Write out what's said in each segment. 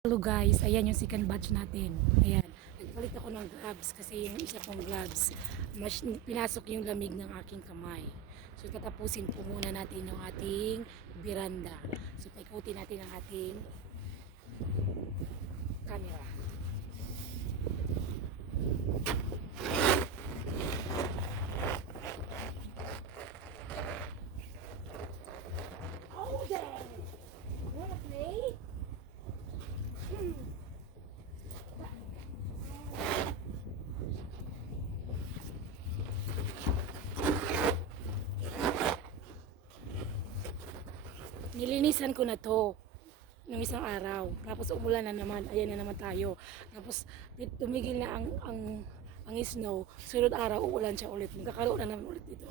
Hello guys, ayan yung second batch natin. Ayan, nagpalit ako ng gloves kasi yung isa kong gloves, pinasok yung lamig ng aking kamay. So tatapusin po muna natin yung ating veranda. So paikutin natin ang ating camera. Oh there! Wanna play? Nilinisan ko na to ng isang araw. Tapos umulan na naman. Ayan na naman tayo. Tapos tumigil na ang snow. Sunod araw uulan siya ulit. Magkakaroon na naman ulit dito.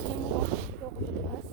Tingnan mo, ito ako mataas.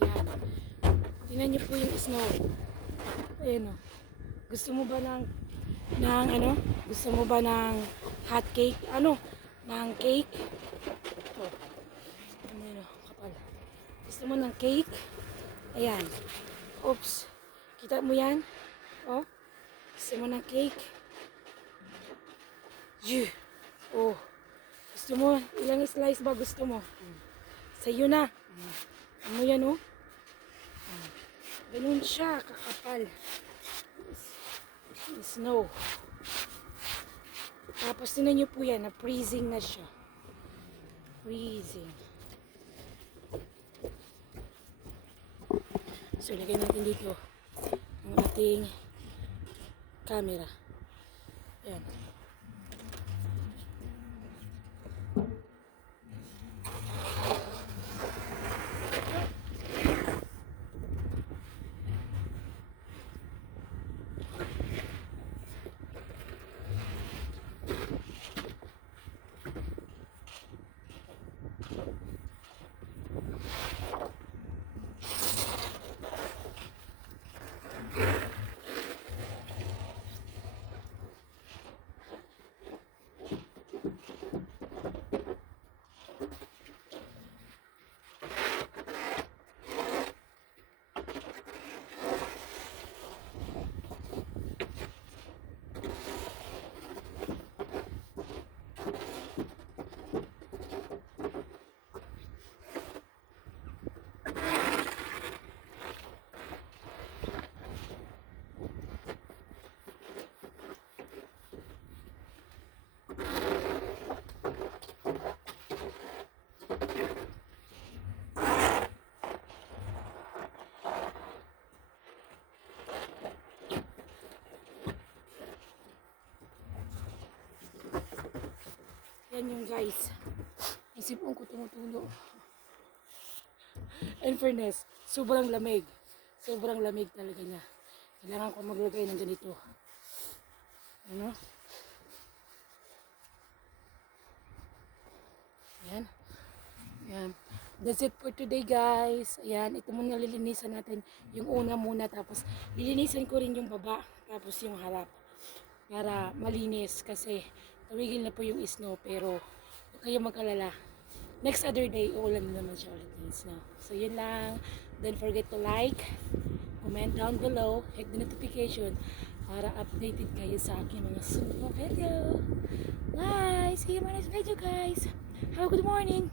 Yan. Tingnan niyo po yung snow. Ayan o. Gusto mo ba ng ano? Gusto mo ba ng hot cake? Ano? Ng cake? Oh. Ano yun o? Kapal. Gusto mo ng cake? Ayan. Oops. Kita mo yan? Oh. Gusto mo ng cake? Yeh. Oh. Gusto mo? Ilang slice ba gusto mo? Sa'yo na. Ano yan oh? Ganun siya, kakapal. Snow. Tapos tinan niyo po yan, na-freezing na siya. Freezing. So, ilagay natin dito ang ating camera. Yan. Yan yung guys. Ang sipon ko tumutulo. In fairness, sobrang lamig. Sobrang lamig talaga niya. Kailangan ko maglagay ng ganito. Ano? Ayan. That's it for today guys. Ayan, ito muna lilinisan natin yung una muna tapos lilinisan ko rin yung baba tapos yung harap para malinis kasi tumigil na po yung snow pero huwag kayong mag-alala. Next other day, uulan na naman siya ulit yung snow. So yun lang. Don't forget to like, comment down below, hit the notification para updated kayo sa aking mga sunod na video. Bye! See you in my next video guys! Have a good morning!